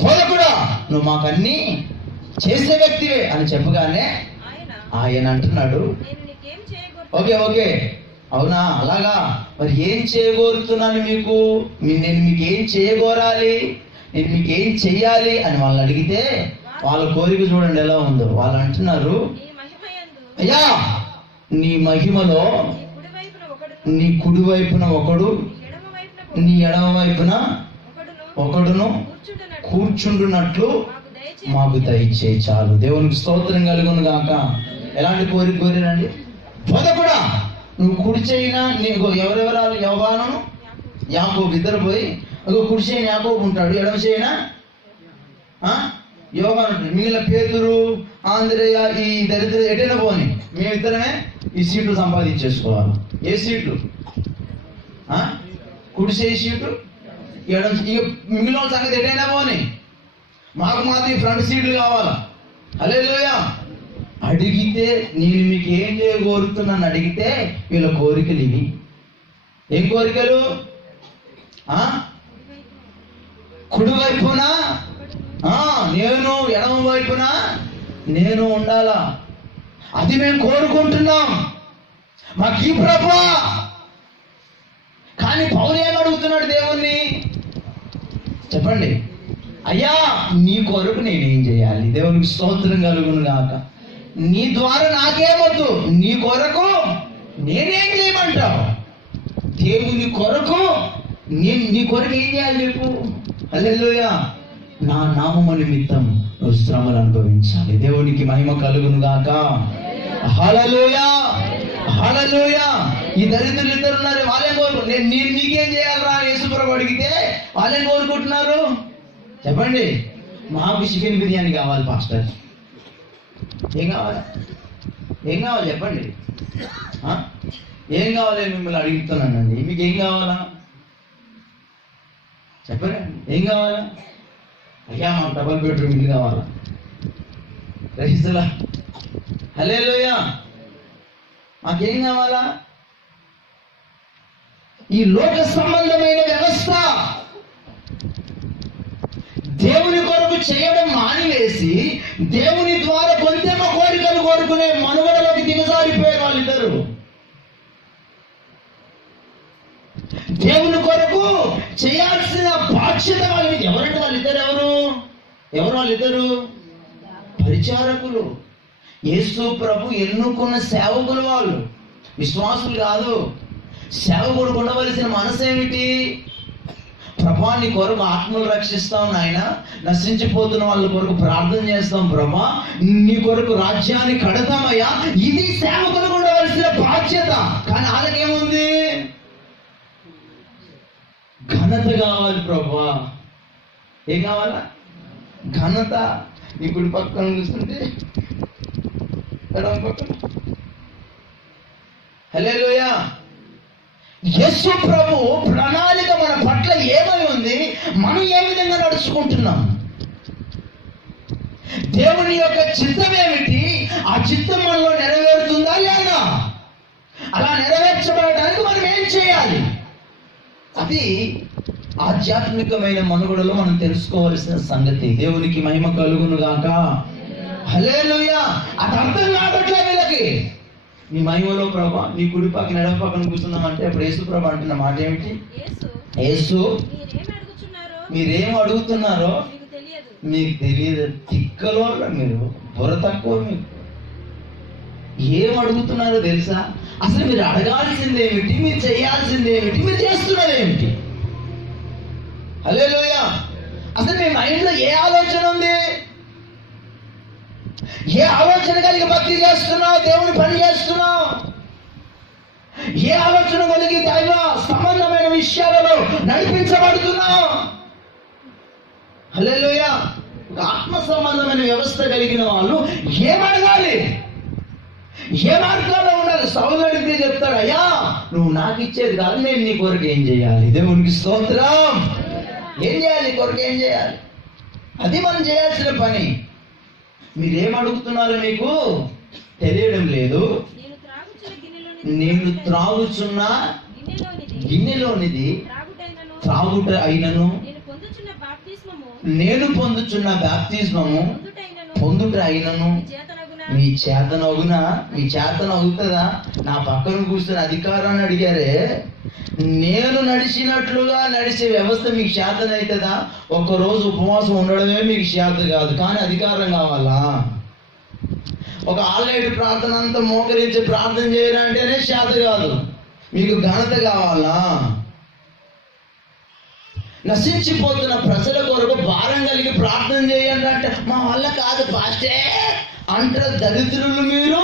బోధకుడా నువ్వు మాకన్నీ చేసే వ్యక్తివే అని చెప్పగానే ఆయన అంటున్నాడు ఓకే అవునా అలాగా, మరి ఏం చేయగోరుతున్నాను మీకు, నేను మీకు ఏం చేయగోరాలి, నేను మీకు ఏం చెయ్యాలి అని వాళ్ళు అడిగితే వాళ్ళ కోరిక చూడండి ఎలా ఉందో. వాళ్ళు అంటున్నారు అయ్యా నీ మహిమలో నీ కుడి వైపున ఒకడు నీ ఎడమ వైపున ఒకడును కూర్చుంటున్నట్లు మాకు దయచేయి చాలు. దేవునికి స్తోత్రం కలుగును గాక. ఎలాంటి కోరిక కోరినండి? బోధకుడా నువ్వు కుడి చేయినా నీకు ఎవరెవరాలు యోహాను యాకోబు ఇద్దరు పోయి కుడి చేయని యాకోబు ఉంటాడు, ఎడమ చేయనా యోహాను ఉంటాడు. మిగిలిన పేతురు ఆంధ్రేయ ఈ దరిద్ర ఎటైనా పోని మేమిద్దరమే ఈ సీట్లు సంపాదించేసుకోవాలి. ఏ సీట్లు? కుడి చేయి సీటు, ఎడమ. ఇక మిగిలిన సంగతి ఎటైనా పోని మాకు మాత్రం ఈ ఫ్రంట్ సీట్లు కావాలా. హల్లెలూయా. అడిగితే నేను మీకు ఏం చేయగోరుతున్నాను అడిగితే వీళ్ళ కోరికలు ఇవి. ఏం కోరికలు? కుడి వైపున నేను, ఎడమ వైపున నేను ఉండాలా, అది మేము కోరుకుంటున్నాం. మాకు ఈ ప్రభువా. కానీ పౌలు ఏం అడుగుతున్నాడు దేవుణ్ణి చెప్పండి? అయ్యా నీ కొరకు నేనేం చేయాలి? దేవునికి స్తోత్రం కలుగును గాక. నీ ద్వారా నాకేమొద్దు, నీ కొరకు నేనేం చేయమంటావు? దేవుని కొరకు నీ కొరకు ఏం చేయాలి చెప్పు? హల్లెలూయా. నా నామము నిమిత్తం నువ్వు శ్రమలు అనుభవించాలి. దేవునికి మహిమ కలుగును గాక. హల్లెలూయా హల్లెలూయా. ఈ దరిద్రులు ఇద్దరు ఉన్నారు, వాళ్ళేం కోరుకుంటారు? నేను నీకేం చేయాలరా యేసుప్రభు అడిగితే వాళ్ళేం కోరుకుంటున్నారు చెప్పండి? మాకు చికెన్ బిర్యానీ కావాలి పాస్టర్. ఏం కావాలి? ఏం కావాలి చెప్పండి? ఏం కావాలి మిమ్మల్ని అడుగుతున్నానండి. మీకు ఏం కావాలా చెప్పండి? ఏం కావాలా? అయ్యా మాకు డబల్ బెడ్రూమ్ ఇల్లు కావాలా. రైతులా హల్లెలూయా. మాకేం కావాలా? ఈ లోక సంబంధమైన వ్యవస్థ దేవుని కొరకు చేయడం మానివేసి దేవుని ద్వారా కొంచెం కోరికలు కోరుకునే మనుగడలోకి దిగజారిపోయారు వాళ్ళిద్దరు. దేవుని కొరకు చేయాల్సిన బాధ్యత వాళ్ళ మీద. ఎవరంటే వాళ్ళిద్దరు ఎవరు వాళ్ళిద్దరు? పరిచారకులు. యేసు ప్రభు ఎన్నుకున్న సేవకులు వాళ్ళు, విశ్వాసులు కాదు. సేవకుడు ఉండవలసిన మనసు ఏమిటి? ప్రభా నీ కొరకు ఆత్మలు రక్షిస్తాం నాయన, నశించిపోతున్న వాళ్ళ కొరకు ప్రార్థన చేస్తాం ప్రభా, నీ కొరకు రాజ్యాన్ని కడతామయ్యా. ఇది సేవకులకు ఉండవలసిన బాధ్యత. కానీ వాళ్ళకేముంది? ఘనత కావాలి ప్రభా. ఏం కావాలా? ఘనత. నీ కుడి పక్కన చూస్తుంటే ఎడమ పక్కన. హల్లెలూయా. యేసు ప్రభు ప్రణాళిక మన పట్ల ఏమై ఉంది, మనం ఏ విధంగా నడుచుకుంటున్నాం? దేవుని యొక్క చిత్తం ఏమిటి, ఆ చిత్తం మనలో నెరవేరుతుందా లేదా, అలా నెరవేర్చబడటానికి మనం ఏం చేయాలి, అది ఆధ్యాత్మికమైన మనుగడలో మనం తెలుసుకోవాల్సిన సంగతి. దేవునికి మహిమ కలుగును గాక. హల్లెలూయా. అది అర్థం కావట్లే వీళ్ళకి. నీ మహిమలో ప్రభా నీ కుడి పక్కన ఎడమ పక్కన కూర్చున్నామంటే అప్పుడు యేసు ప్రభా అంటున్న మాట ఏమిటి, యేసు మీరేం అడుగుతున్నారో మీకు తెలియదు. తిక్కలో మీరు, బుర్ర తక్కువ మీకు. ఏం అడుగుతున్నారో తెలుసా? అసలు మీరు అడగాల్సింది ఏమిటి, మీరు చేయాల్సింది ఏమిటి, మీరు చేస్తున్నది ఏమిటి? హల్లెలూయా. అసలు మీ మైండ్లో ఏ ఆలోచన ఉంది, ఏ ఆలోచన కలిగి భక్తి చేస్తున్నావు, దేవుని పని చేస్తున్నావు, ఏ ఆలోచన కలిగి దైవ సంబంధమైన విషయాలలో నడిపించబడుతున్నావు? హల్లెలూయా. ఆత్మ సంబంధమైన వ్యవస్థ కలిగిన వాళ్ళు ఏమడగాలి, ఏ మార్గంలో ఉండాలి? సౌలు అడిగితే చెప్తాడు, అయ్యా నువ్వు నాకు ఇచ్చేది కాదు, నేను నీ కొరకు ఏం చేయాలి? దేవునికి స్తోత్రం. ఏం చేయాలి, కొరకు ఏం చేయాలి, అది మనం చేయాల్సిన పని. మీరేం అడుగుతున్నారో మీకు తెలియడం లేదు. నేను త్రాగుచున్న గిన్నెలోనిది త్రాగుట అయినను, నేను పొందుచున్న బాప్తిస్మము పొందుట అయినను మీ చేతనవునా? మీ చేతనవుతుందా? నా పక్కన కూర్చున్న అధికారాన్ని అడిగారే, నేను నడిచినట్లుగా నడిచే వ్యవస్థ మీకు చేతనవుతుందా? ఒక్కరోజు ఉపవాసం ఉండడమే మీకు చేత కాదు, కానీ అధికారం కావాలా? ఒక ఆల్రెడీ ప్రార్థన అంతా మోకరించి ప్రార్థన చేయాలంటేనే చేత కాదు, మీకు ఘనత కావాలా? నశించిపోతున్న ప్రజల కొరకు భారం కలిగి ప్రార్థన చేయండి అంటే మా వల్ల కాదు పాస్టే అంటారు దరిద్రులు మీరు.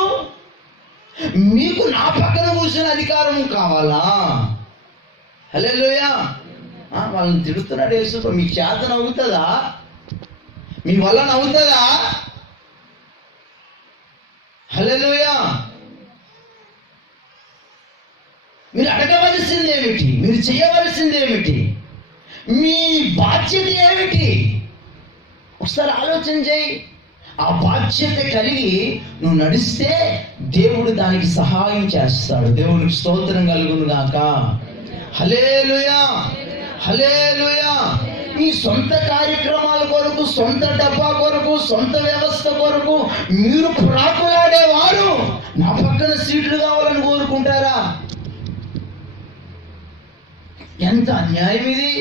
మీకు నా పక్కన కూర్చున్న అధికారం కావాలా? హల్లెలూయా. వాళ్ళని తిడుతున్నాడు యేసు. మీ చేత నవ్వుతుందా? మీ వల్ల నవ్వుతుందా? హల్లెలూయా. మీరు అడగవలసింది ఏమిటి, మీరు చేయవలసింది ఏమిటి, మీ బాధ్యత ఏమిటి? ఒకసారి ఆలోచన చేయి. ఆ బాధ్యత కలిగి నువ్వు నడిస్తే దేవుడు దానికి సహాయం చేస్తాడు. దేవునికి స్తోత్రం కలుగును గాక. హల్లెలూయా, హల్లెలూయా. మీ సొంత కార్యక్రమాల కొరకు, సొంత డబ్బా కొరకు, సొంత వ్యవస్థ కొరకు మీరు ప్రాకులాడేవారు నా పక్కన సీట్లు కావాలని కోరుకుంటారా? ఎంత అన్యాయం ఇది!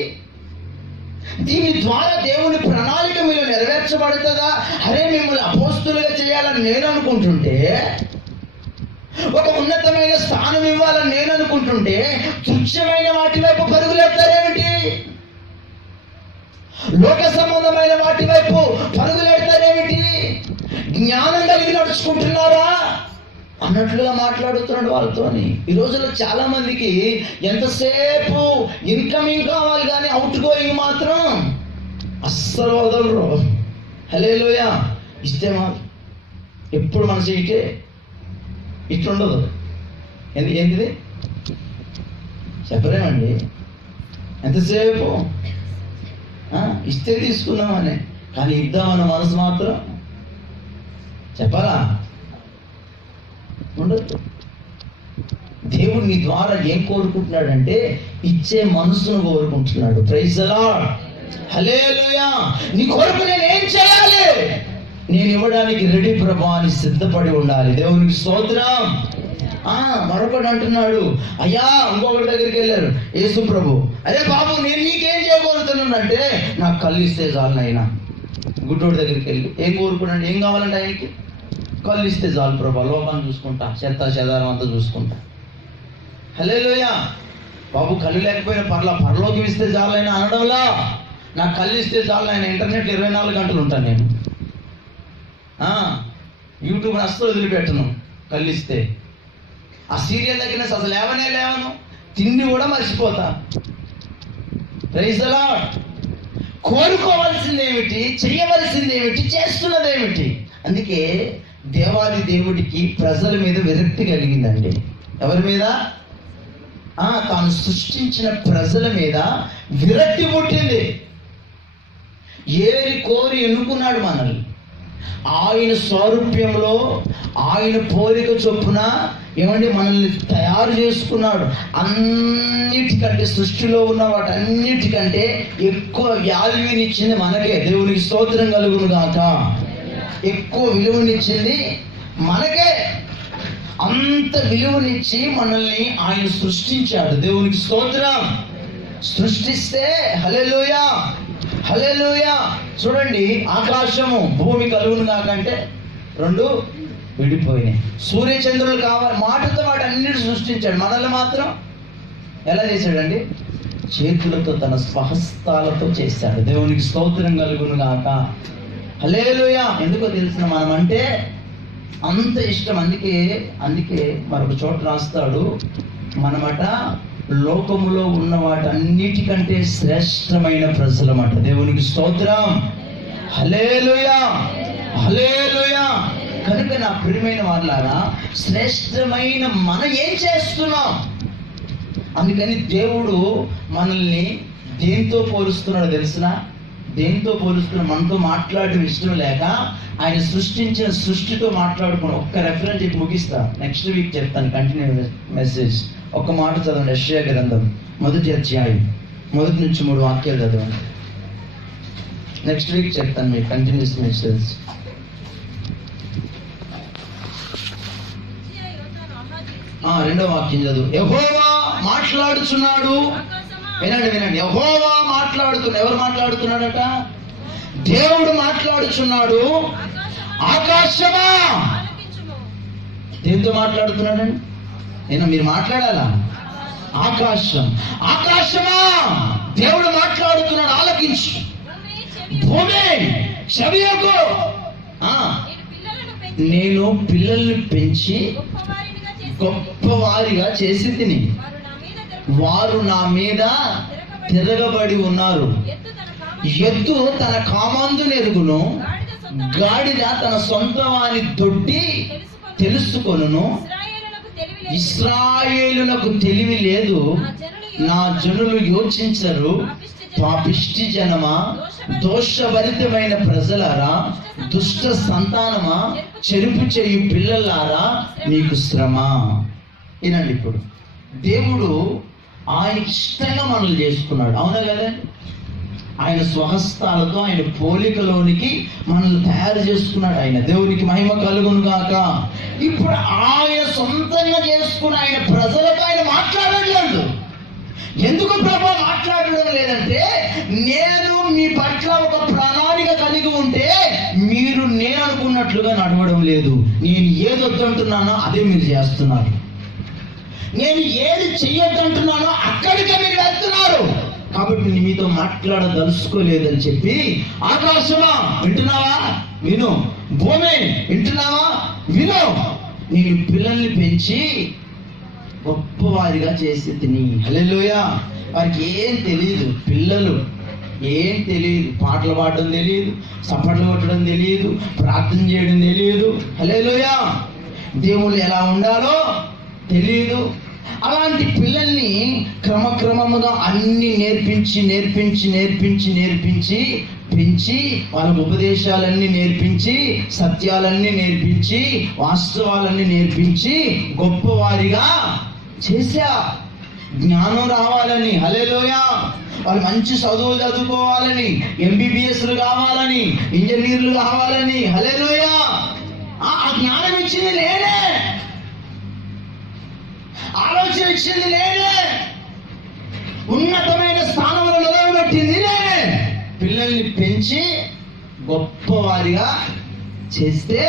దీని ద్వారా దేవుని ప్రణాళిక మీరు నెరవేర్చబడుతుందా? అరే మిమ్మల్ని అపోస్తులుగా చేయాలని నేను అనుకుంటుంటే, ఒక ఉన్నతమైన స్థానం ఇవ్వాలని నేను అనుకుంటుంటే, తుచ్చమైన వాటి వైపు పరుగులెడతారేమిటి? లోక సంబంధమైన వాటి వైపు పరుగులెడతారేమిటి? జ్ఞానం కలిగి నడుచుకుంటున్నారా అన్నట్లుగా మాట్లాడుతున్నాడు వాళ్ళతోని. ఈ రోజుల్లో చాలా మందికి ఎంతసేపు ఇన్కమింగ్ కావాలి కానీ అవుట్ గోయింగ్ మాత్రం అస్సలు వదలరు. హల్లెలూయా. ఇస్తే ఎప్పుడు మనసు ఇటే ఇట్లుండదు. ఏంటిది చెప్పలేమండి. ఎంతసేపు ఇస్తే తీసుకున్నామని, కానీ ఇద్దామన్న మనసు మాత్రం చెప్పాలా? ఉండదు. దేవుడు నీ ద్వారా ఏం కోరుకుంటున్నాడంటే ఇచ్చే మనసును కోరుకుంటున్నాడు. Praise the lord. హల్లెలూయా. నీ కొరకు నేను ఏం చేయాలి? నేను ఇవ్వడానికి రెడీ ప్రభా అని సిద్ధపడి ఉండాలి. దేవునికి స్తోత్రం. మరొకటి అంటున్నాడు, అయ్యా ఇంకొకటి దగ్గరికి వెళ్ళారు యేసు ప్రభు, అరే బాబు నేను నీకేం చేయగలుగుతున్నాను అంటే, నాకు కళ్ళు ఇస్తే చాలు నాయనా. గుడ్డోడి దగ్గరికి వెళ్ళి ఏం కోరుకున్నాడు, ఏం కావాలంటే ఆయనకి? కళ్ళు ఇస్తే చాలు ప్రభా, లోకాన్ని చూసుకుంటా, చెత్త చెదారం అంతా చూసుకుంటా. హల్లెలూయా. బాబు కళ్ళు లేకపోయినా పరలోకి ఇస్తే చాలు ఆయన అనడంలా, నాకు కళ్ళు ఇస్తే చాలు ఆయన. ఇంటర్నెట్లో 24 గంటలు ఉంటాను నేను. యూట్యూబ్ అస్సలు వదిలిపెట్టను కళ్ళు ఇస్తే. ఆ సీరియల్ దగ్గర అసలు లేవను, తిండి కూడా మర్చిపోతా. Praise the lord. కోరుకోవాల్సింది ఏమిటి, చేయవలసింది ఏమిటి, చేస్తున్నది ఏమిటి? అందుకే దేవాది దేవుడికి ప్రజల మీద విరక్తి కలిగిందండి. ఎవరి మీద? తాను సృష్టించిన ప్రజల మీద విరక్తి పుట్టింది. ఏరి కోరి ఎన్నుకున్నాడు మనల్ని. ఆయన స్వరూప్యంలో ఆయన పోలిక చొప్పున ఏమండి మనల్ని తయారు చేసుకున్నాడు. అన్నిటికంటే సృష్టిలో ఉన్న వాటన్నిటికంటే ఎక్కువ వాల్యూనిచ్చింది మనకే. దేవునికి స్తోత్రం కలుగును గాక. ఎక్కువ విలువనిచ్చింది మనకే. అంత విలువనిచ్చి మనల్ని ఆయన సృష్టించాడు. దేవునికి స్తోత్రం. సృష్టిస్తే హల్లెలూయా హల్లెలూయా. చూడండి, ఆకాశము భూమి కలుగును గాక అంటే రెండు విడిపోయినాయి. సూర్యచంద్రులు కావాలి మాటతో వాటన్నిటి సృష్టించాడు. మనల్ని మాత్రం ఎలా చేశాడండి? చేతులతో తన స్వహస్తాలతో చేశాడు. దేవునికి స్తోత్రం కలుగును గాక. హల్లెలూయా. ఎందుకో తెలిసిన మనం అంటే అంత ఇష్టం. అందుకే మరొక చోట రాస్తాడు, మనమట లోకములో ఉన్న వాటన్నిటికంటే శ్రేష్టమైన ప్రజలమాట. దేవునికి స్తోత్రం. హల్లెలూయా హల్లెలూయా. కనుక నా ప్రియమైన వాళ్ళారా, శ్రేష్టమైన మనం ఏం చేస్తున్నాం? అందుకని దేవుడు మనల్ని దేంతో పోలుస్తున్నాడో తెలిసిన? దేంతో పోలుస్తున్నాడు? మనతో మాట్లాడడం ఇష్టం లేక ఆయన సృష్టించిన సృష్టితో మాట్లాడుకున్నాం. ఒక్క రెఫరెన్స్ చెప్పి ముగిస్తా, నెక్స్ట్ వీక్ చెప్తాను కంటిన్యూ మెసేజ్. ఒక్క మాట చదవండి. యెషయా గ్రంథం 1వ అధ్యాయం 1 నుంచి 3 వాక్యాలు చదవండి. నెక్స్ట్ వీక్ చెప్తాను మీకు కంటిన్యూస్ మెసేజ్. రెండో వాక్యం చదువు. యెహోవా మాట్లాడుచున్నాడు. వినండి. యెహోవా మాట్లాడుతున్నాడు. ఎవరు మాట్లాడుతున్నాడట? దేవుడు మాట్లాడుచున్నాడు. ఆకాశమా, దేంతో మాట్లాడుతున్నాడండి? మీరు మాట్లాడాలా? ఆకాశమా దేవుడు మాట్లాడుతున్నాడు, ఆలకించు. భూమి చెవియొగ్గు. నేను పిల్లల్ని పెంచి గొప్పవారిగా చేసి తిని వారు నా మీద తిరగబడి ఉన్నారు. ఎద్దు తన కామందు నెరుగును, గాడిద తన సొంత వాని దొడ్డి తెలుసుకొనును. ఇశ్రాయేలునకు తెలివి లేదు, నా జనులు యోచించరు. పాపిష్టి జనమా, దోషభరితమైన ప్రజలారా, దుష్ట సంతానమా, చెరుపు చేయు పిల్లలారా, మీకు శ్రమ. వినండి, ఇప్పుడు దేవుడు ఆయన ఇష్టంగా మనల్ని చేసుకున్నాడు. అవునా కదండి? ఆయన స్వహస్తాలతో ఆయన పోలికలోనికి మనల్ని తయారు చేసుకున్నాడు. ఆయన దేవునికి మహిమ కలుగును గాక. ఇప్పుడు ఆయన సొంతంగా చేసుకున్న ఆయన ప్రజలతో ఆయన మాట్లాడలేదు. ఎందుకు ప్రభు మాట్లాడడం లేదంటే, నేను మీ పట్ల ఒక ప్రణాళిక కలిగి ఉంటే మీరు నేను అనుకున్నట్లుగా నడవడం లేదు. నేను ఏది వద్దంటున్నానో అదే మీరు చేస్తున్నారు. నేను ఏది చెయ్యొద్దంటున్నానో అక్కడికే మీరు వెళ్తున్నారు. కాబట్టి నేను మీతో మాట్లాడదలుచుకోలేదని చెప్పి, ఆకాశమా వింటున్నావా? విను. భూమి వింటున్నావా? విను. నేను పిల్లల్ని పెంచి గొప్పవారిగా చేసి తిని. హల్లెలూయా. వారికి ఏం తెలియదు, పిల్లలు ఏం తెలియదు, పాటలు పాడడం తెలియదు, చప్పట్లు కొట్టడం తెలియదు, ప్రార్థన చేయడం తెలియదు. హల్లెలూయా. దేవుళ్ళు ఎలా ఉండాలో తెలియదు. అలాంటి పిల్లల్ని క్రమక్రమముగా అన్ని నేర్పించి పెంచి వాళ్ళకు ఉపదేశాలన్నీ నేర్పించి, సత్యాలన్నీ నేర్పించి, వాస్తవాలన్నీ నేర్పించి గొప్పవారిగా చేశా. జ్ఞానం రావాలని. హల్లెలూయా. వాళ్ళు మంచి చదువులు చదువుకోవాలని, MBBSలు కావాలని, ఇంజనీర్లు కావాలని. హల్లెలూయా. ఆ జ్ఞానం ఇచ్చింది నేనే, ఆలోచన ఇచ్చింది నేనే, ఉన్నతమైన స్థానంలో నిలబెట్టింది నేనే. పిల్లల్ని పెంచి గొప్పవారిగా చేస్తే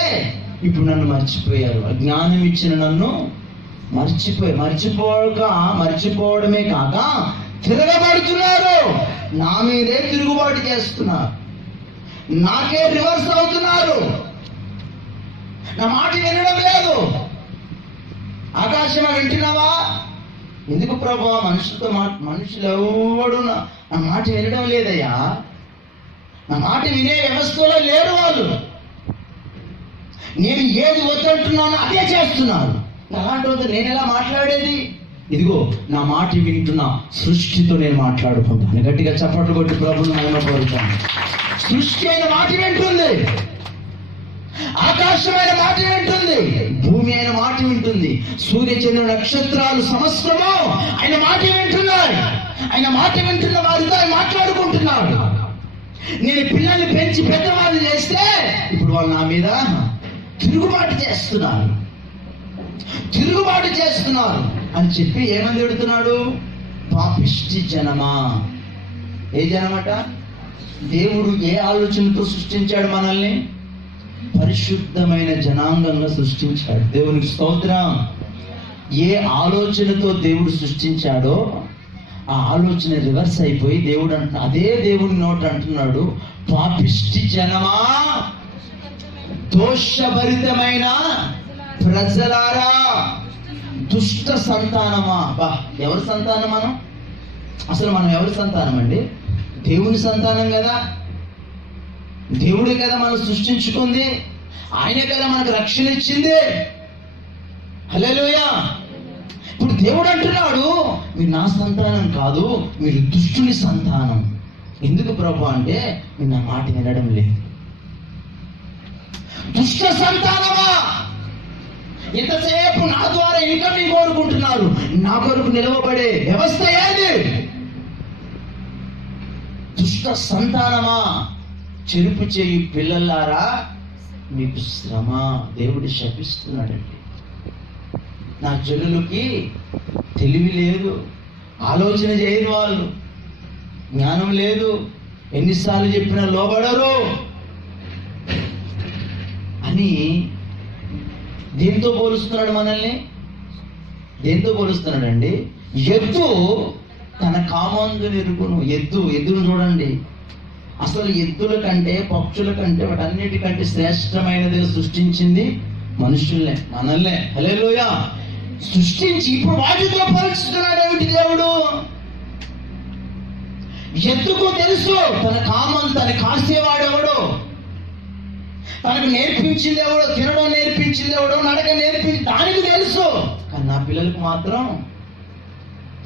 ఇప్పుడు నన్ను మర్చిపోయారు. జ్ఞానం ఇచ్చిన నన్ను మర్చిపోవడమే కాక తిరగబడుతున్నారు. నా మీదే తిరుగుబాటు చేస్తున్నారు, నాకే రివర్స్ అవుతున్నారు, నా మాట వినడం లేదు. ఆకాశమా వింటున్నావా? ఎందుకు ప్రభు మనుషులు ఎవడు నా మాట వినడం లేదయ్యా? నా మాట వినే వ్యవస్థలో లేరు వాళ్ళు. నేను ఏది వద్దంటున్నానో అదే చేస్తున్నారు. అలాంటి వద్ద నేను ఎలా మాట్లాడేది? ఇదిగో నా మాట వింటున్నా, సృష్టితో నేను మాట్లాడుకుంటాను. గట్టిగా చప్పట్లు కొట్టి ప్రభువుని మహిమ కోరుతాను. సృష్టి అయిన మాట వింటుంది. ఆకాశం ఆయన మాట వింటుంది, భూమి ఆయన మాట వింటుంది, సూర్యచంద్ర నక్షత్రాలు సమస్తము ఆయన మాట వింటున్నాయి. ఆయన మాట వింటున్న వారితో ఆయన మాట్లాడుకుంటున్నాడు. నేను పిల్లల్ని పెంచి పెద్దవాళ్ళు చేస్తే ఇప్పుడు వాళ్ళు నా మీద తిరుగుబాటు చేస్తున్నారు అని చెప్పి ఏమని తిడుతున్నాడు? పాపిష్టి జనమా. ఏ జనమట? దేవుడు ఏ ఆలోచనతో సృష్టించాడు మనల్ని? పరిశుద్ధమైన జనాంగంగా సృష్టించాడు. దేవునికి స్తోత్రం. ఏ ఆలోచనతో దేవుడు సృష్టించాడో ఆ ఆలోచన రివర్స్ అయిపోయి దేవుడు అదే దేవుడి నోట అంటున్నాడు, పాపిష్టి జనమా, దోషభరితమైన ప్రజలారా, దుష్ట సంతానమా. బా, ఎవరి సంతానం మనం? అసలు మనం ఎవరి సంతానం అండి? దేవుని సంతానం కదా. దేవుడే కదా మనం సృష్టించుకుంది, ఆయనే కదా మనకు రక్షణ ఇచ్చింది. హల్లెలూయా. ఇప్పుడు దేవుడు అంటున్నాడు, మీరు నా సంతానం కాదు, మీరు దుష్టుని సంతానం. ఎందుకు ప్రభు అంటే మీరు నా మాట వినడం లేదు. దుష్ట సంతానమా, ఇంతసేపు నా ద్వారా ఇన్కమ్ కోరుకుంటున్నారు, నా కొరకు నిలవబడే వ్యవస్థ ఏది? దుష్ట సంతానమా, చెరుపు చేయి పిల్లలారా మీకు శ్రమ. దేవుడు శపిస్తున్నాడండి. నా జనులకి తెలివి లేదు, ఆలోచన చేయని వాళ్ళు, జ్ఞానం లేదు, ఎన్నిసార్లు చెప్పినా లోబడరు అని దేంతో పోలుస్తున్నాడు మనల్ని? దేంతో పోలుస్తున్నాడండి? ఎద్దు తన కామందుని ఎరుగును. ఎద్దును చూడండి. అసలు ఎద్దుల కంటే పక్షుల కంటే వాటన్నిటికంటే శ్రేష్టమైనది సృష్టించింది మనుషుల్నే, మనల్నే. హల్లెలూయా. సృష్టించి ఇప్పుడు వాటితో పరీక్షిస్తున్నాడు ఏమిటి దేవుడు? ఎద్దుకు తెలుసు తన కామం, తన కాసేవాడెవడో, తనకు నేర్పించింది ఎవడో, తినడం నేర్పించింది ఎవడో, నడక నేర్పించి దానికి తెలుసు. కానీ నా పిల్లలకు మాత్రం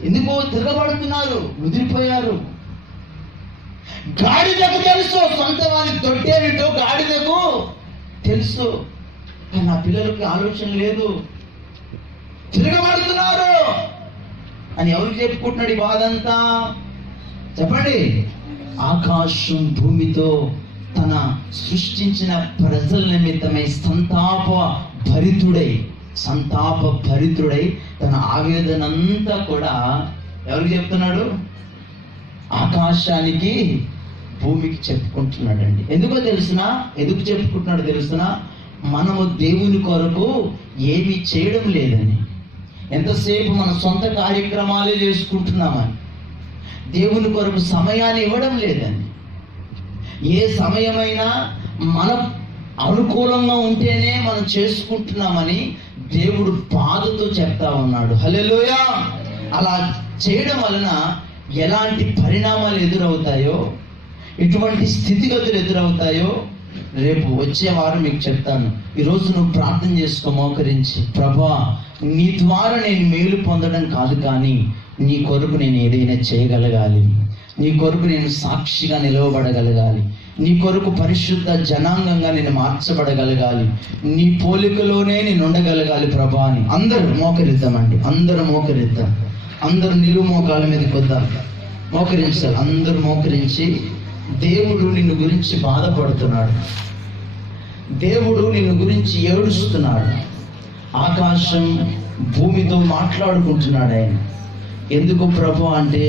ఎందుకో తిరగబడుతున్నారు, ముదిరిపోయారు. గాడిదకు తెలుసు సొంత వారికి దొడ్డేమిటో, గాడిదకు తెలుసు. కానీ నా పిల్లలకి ఆలోచన లేదు, తిరగబడుతున్నారు అని ఎవరికి చెప్పుకుంటున్నాడు ఈ బాధ అంతా? చెప్పండి. ఆకాశం భూమితో తన సృష్టించిన ప్రజల నిమిత్తమై సంతాప భరితుడై తన ఆవేదన అంతా కూడా ఎవరికి చెప్తున్నాడు? ఆకాశానికి, భూమికి చెప్పుకుంటున్నాడండి. ఎందుకు చెప్పుకుంటున్నాడు తెలుసునా? మనము దేవుని కొరకు ఏమి చేయడం లేదని, ఎంతసేపు మన సొంత కార్యక్రమాలే చేసుకుంటున్నామని, దేవుని కొరకు సమయాన్ని ఇవ్వడం లేదని, ఏ సమయమైనా మన అనుకూలంగా ఉంటేనే మనం చేసుకుంటున్నామని దేవుడు బాధతో చెప్తా ఉన్నాడు. హల్లెలూయా. అలా చేయడం వలన ఎలాంటి పరిణామాలు ఎదురవుతాయో, ఎటువంటి స్థితిగతులు ఎదురవుతాయో రేపు వచ్చే వారం మీకు చెప్తాను. ఈరోజు నువ్వు ప్రార్థన చేసుకో మోకరించి, ప్రభా నీ ద్వారా నేను మేలు పొందడం కాదు, కానీ నీ కొరకు నేను ఏదైనా చేయగలగాలి, నీ కొరకు నేను సాక్షిగా నిలవబడగలగాలి, నీ కొరకు పరిశుద్ధ జనాంగంగా నేను మార్చబడగలగాలి, నీ పోలికలోనే నేను ఉండగలగాలి ప్రభా అని అందరూ మోకరిద్దామండి. అందరూ నిలువు మోకాల మీద కొద్దాం మోకరించాలి. అందరూ మోకరించి, దేవుడు నిన్ను గురించి బాధపడుతున్నాడు, దేవుడు నిన్ను గురించి ఏడుస్తున్నాడు, ఆకాశం భూమితో మాట్లాడుకుంటున్నాడు ఆయన. ఎందుకు ప్రభు అంటే